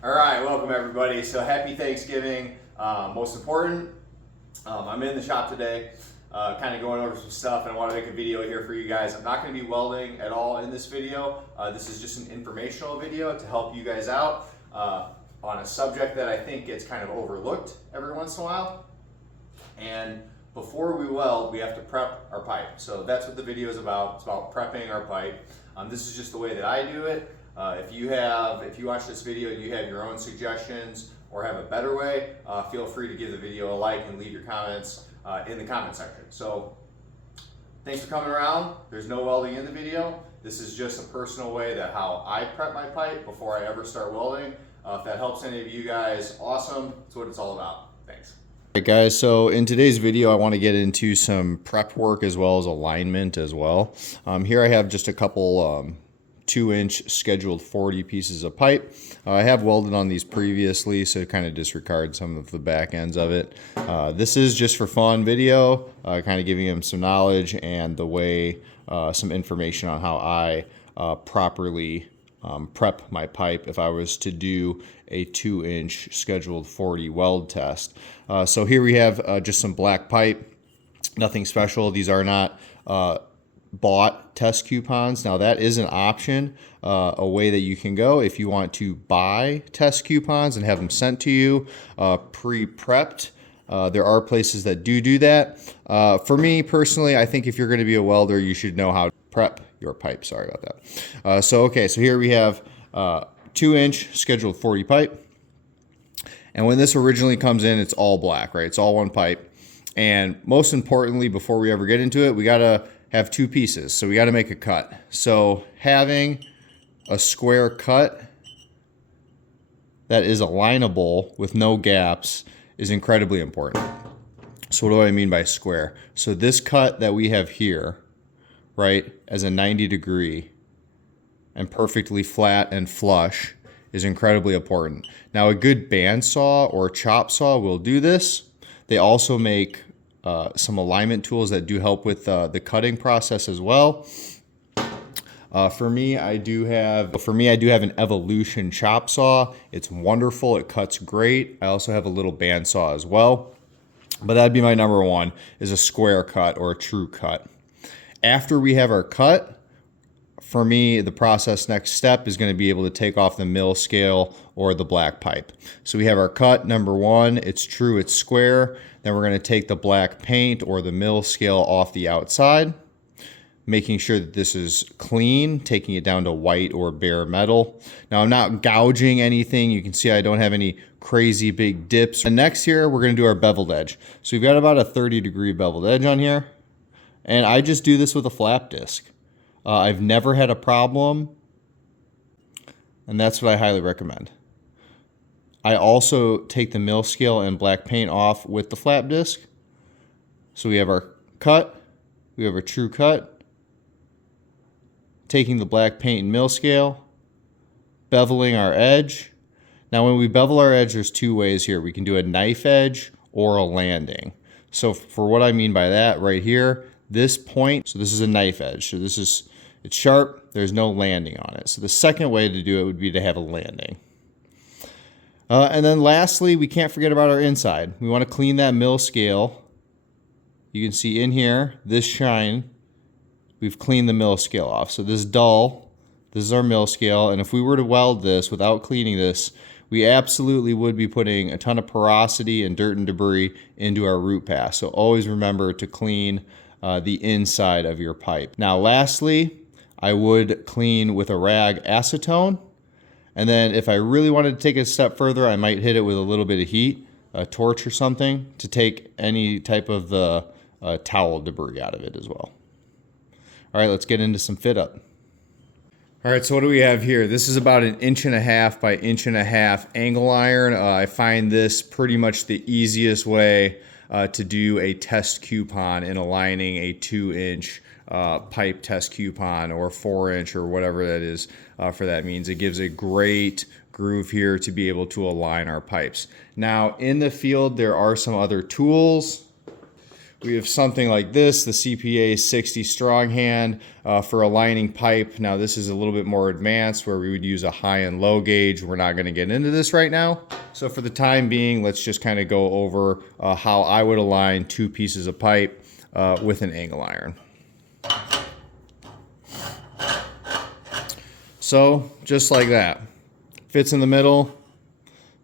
All right, welcome everybody. So happy Thanksgiving. Most important, I'm in the shop today, kind of going over some stuff, and I want to make a video here for you guys. I'm not going to be welding at all in this video. This is just an informational video to help you guys out on a subject that I think gets kind of overlooked every once in a while. And before we weld, we have to prep our pipe. So that's what the video is about. It's about prepping our pipe. This is just the way that I do it. If you watch this video and you have your own suggestions or have a better way, feel free to give the video a like and leave your comments in the comment section. So thanks for coming around. There's no welding in the video. This is just a personal way that how I prep my pipe before I ever start welding. If that helps any of you guys, awesome. That's what it's all about. Thanks. Alright guys, so in today's video I want to get into some prep work as well as alignment as well. Here I have just a couple 2-inch scheduled 40 pieces of pipe. I have welded on these previously, so kind of disregard some of the back ends of it. This is just for fun video, kind of giving them some knowledge and the way, some information on how I properly prep my pipe if I was to do a 2-inch scheduled 40 weld test. So here we have just some black pipe, nothing special. These are not bought test coupons. Now that is an option, a way that you can go if you want to buy test coupons and have them sent to you pre-prepped. There are places that do that. For me personally, I think if you're going to be a welder, you should know how to prep your pipe. Sorry about that. So here we have 2-inch scheduled 40 pipe. And when this originally comes in, it's all black, right? It's all one pipe. And most importantly, before we ever get into it, we got to have two pieces. So we got to make a cut. So having a square cut that is alignable with no gaps is incredibly important. So what do I mean by square? So this cut that we have here, right, as a 90-degree and perfectly flat and flush is incredibly important. Now a good bandsaw or chop saw will do this. They also make some alignment tools that do help with the cutting process as well. For me, I do have an Evolution chop saw. It's wonderful. It cuts great. I also have a little bandsaw as well. But that'd be my number one, is a square cut or a true cut. After we have our cut, for me, the process next step is going to be able to take off the mill scale or the black pipe. So we have our cut, number one, it's true, it's square. Then we're going to take the black paint or the mill scale off the outside, making sure that this is clean, taking it down to white or bare metal. Now I'm not gouging anything. You can see I don't have any crazy big dips. And next here, we're going to do our beveled edge. So we've got about a 30-degree beveled edge on here. And I just do this with a flap disc. I've never had a problem, and that's what I highly recommend. I also take the mill scale and black paint off with the flap disc. So we have our cut, we have our true cut, taking the black paint and mill scale, beveling our edge. Now when we bevel our edge, there's two ways here. We can do a knife edge or a landing. So for what I mean by that, right here, this point, so this is a knife edge. So it's sharp, there's no landing on it. So the second way to do it would be to have a landing. And then lastly, we can't forget about our inside. We want to clean that mill scale. You can see in here, this shine, we've cleaned the mill scale off. So this dull, this is our mill scale. And if we were to weld this without cleaning this, we absolutely would be putting a ton of porosity and dirt and debris into our root pass. So always remember to clean the inside of your pipe. Now lastly, I would clean with a rag acetone. And then if I really wanted to take it a step further, I might hit it with a little bit of heat, a torch or something, to take any type of the towel debris out of it as well. All right, let's get into some fit up. All right, so what do we have here? This is about an 1.5 by 1.5 angle iron. I find this pretty much the easiest way to do a test coupon in aligning a 2-inch pipe test coupon or 4-inch or whatever that is for that means. It gives a great groove here to be able to align our pipes. Now in the field there are some other tools We have something like this, the CPA 60 strong hand for aligning pipe. Now this is a little bit more advanced where we would use a high and low gauge. We're not going to get into this right now. So for the time being, let's just kind of go over how I would align 2 pieces of pipe with an angle iron. So just like that, fits in the middle,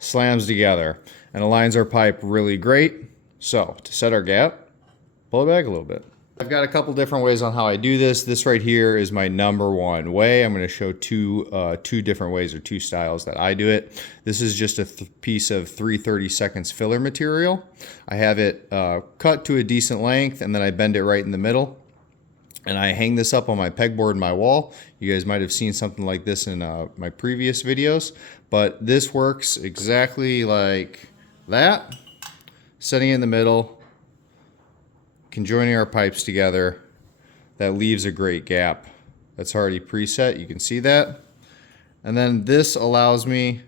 slams together, and aligns our pipe really great. So to set our gap, pull it back a little bit. I've got a couple different ways on how I do this. This right here is my #1 way. I'm going to show two different ways or 2 styles that I do it. This is just a piece of 3/32 filler material. I have it cut to a decent length, and then I bend it right in the middle. And I hang this up on my pegboard in my wall. You guys might have seen something like this in my previous videos, but this works exactly like that. Setting it in the middle, conjoining our pipes together. That leaves a great gap. That's already preset, you can see that. And then this allows me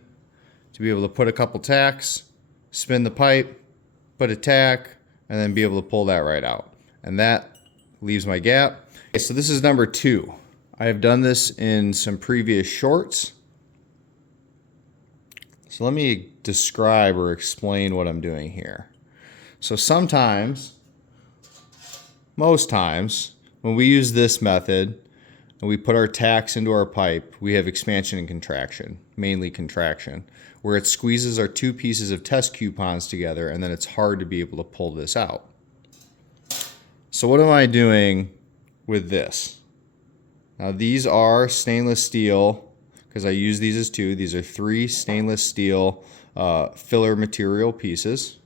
to be able to put a couple tacks, spin the pipe, put a tack, and then be able to pull that right out. And that leaves my gap. Okay, so this is #2. I have done this in some previous shorts. So let me describe or explain what I'm doing here. So sometimes, most times, when we use this method and we put our tacks into our pipe, we have expansion and contraction, mainly contraction, where it squeezes our 2 pieces of test coupons together, and then it's hard to be able to pull this out. So what am I doing with this? Now these are stainless steel, because I use these as 2. These are 3 stainless steel filler material pieces.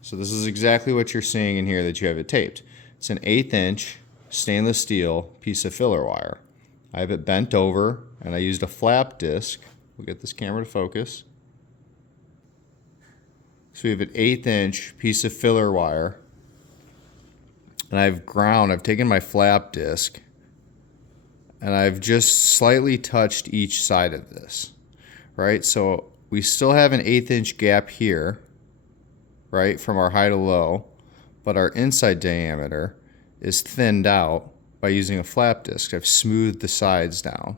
So this is exactly what you're seeing in here that you have it taped. It's an 1/8 inch stainless steel piece of filler wire. I have it bent over, and I used a flap disc. We'll get this camera to focus. So we have an 1/8 inch piece of filler wire, and I've taken my flap disc, and I've just slightly touched each side of this, right? So we still have an 1/8 inch gap here, right, from our high to low, but our inside diameter is thinned out by using a flap disc. I've smoothed the sides down.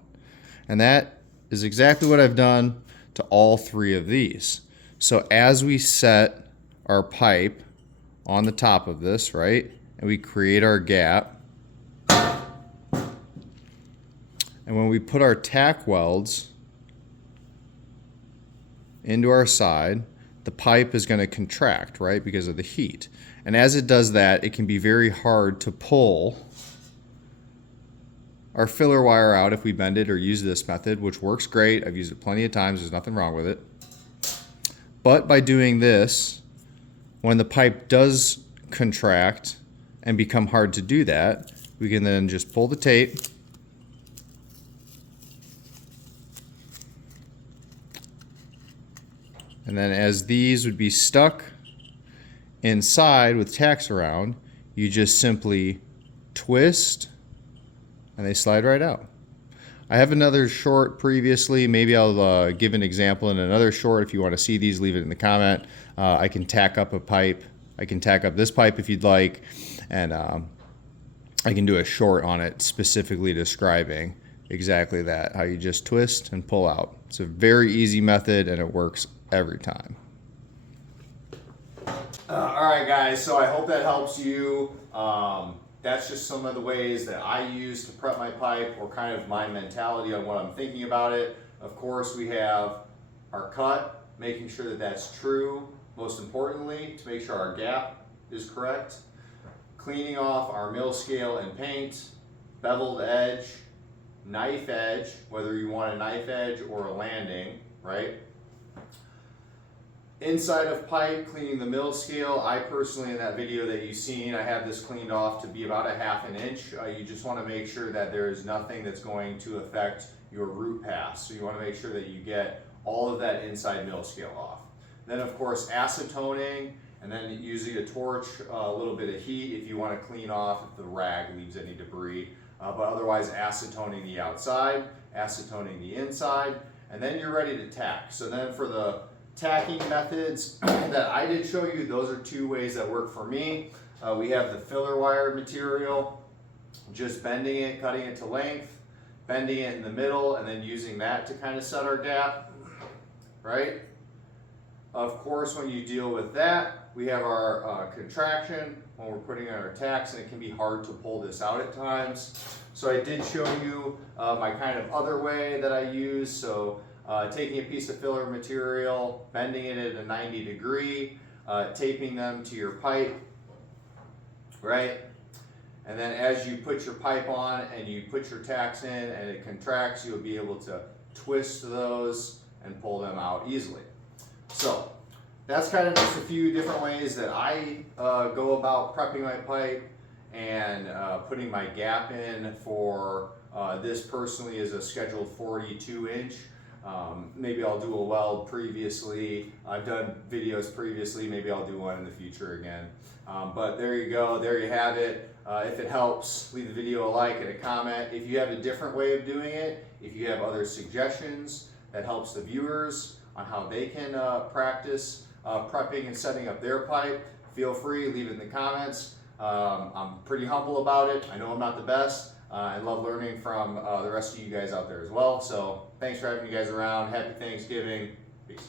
And that is exactly what I've done to all 3 of these. So as we set our pipe on the top of this, right, and we create our gap, and when we put our tack welds into our side, the pipe is going to contract, right, because of the heat. And as it does that, it can be very hard to pull our filler wire out if we bend it or use this method, which works great. I've used it plenty of times. There's nothing wrong with it. But by doing this, when the pipe does contract and become hard to do that, we can then just pull the tape, and then as these would be stuck inside with tacks around, you just simply twist and they slide right out. I have another short previously. Maybe I'll give an example in another short. If you want to see these, leave it in the comment. I can tack up a pipe. I can tack up this pipe if you'd like, and I can do a short on it specifically describing exactly that, how you just twist and pull out. It's a very easy method, and it works every time. All right, guys, so I hope that helps you. That's just some of the ways that I use to prep my pipe, or kind of my mentality on what I'm thinking about it. Of course, we have our cut, making sure that that's true. Most importantly, to make sure our gap is correct. Cleaning off our mill scale and paint, beveled edge, knife edge, whether you want a knife edge or a landing, right? Inside of pipe, cleaning the mill scale. I personally, in that video that you've seen, I have this cleaned off to be about 1/2 inch. You just want to make sure that there is nothing that's going to affect your root pass. So you want to make sure that you get all of that inside mill scale off. Then of course acetoning, and then using a torch, a little bit of heat if you want to clean off if the rag leaves any debris. But otherwise acetoning the outside, acetoning the inside, and then you're ready to tack. So then for the tacking methods that I did show you, those are two ways that work for me. We have the filler wire material, just bending it, cutting it to length, bending it in the middle, and then using that to kind of set our gap, right? Of course, when you deal with that, we have our contraction when we're putting in our tacks, and it can be hard to pull this out at times. So I did show you my kind of other way that I use. So taking a piece of filler material, bending it at a 90 degree, taping them to your pipe, right? And then as you put your pipe on and you put your tacks in and it contracts, you'll be able to twist those and pull them out easily. So that's kind of just a few different ways that I go about prepping my pipe and putting my gap in for this personally is a scheduled 42 inch. Maybe I'll do a weld previously. I've done videos previously. Maybe I'll do one in the future again. But there you go. There you have it. If it helps, leave the video a like and a comment. If you have a different way of doing it, if you have other suggestions that helps the viewers on how they can practice prepping and setting up their pipe, feel free, leave it in the comments. I'm pretty humble about it. I know I'm not the best. I love learning from the rest of you guys out there as well. So thanks for having you guys around. Happy Thanksgiving. Peace.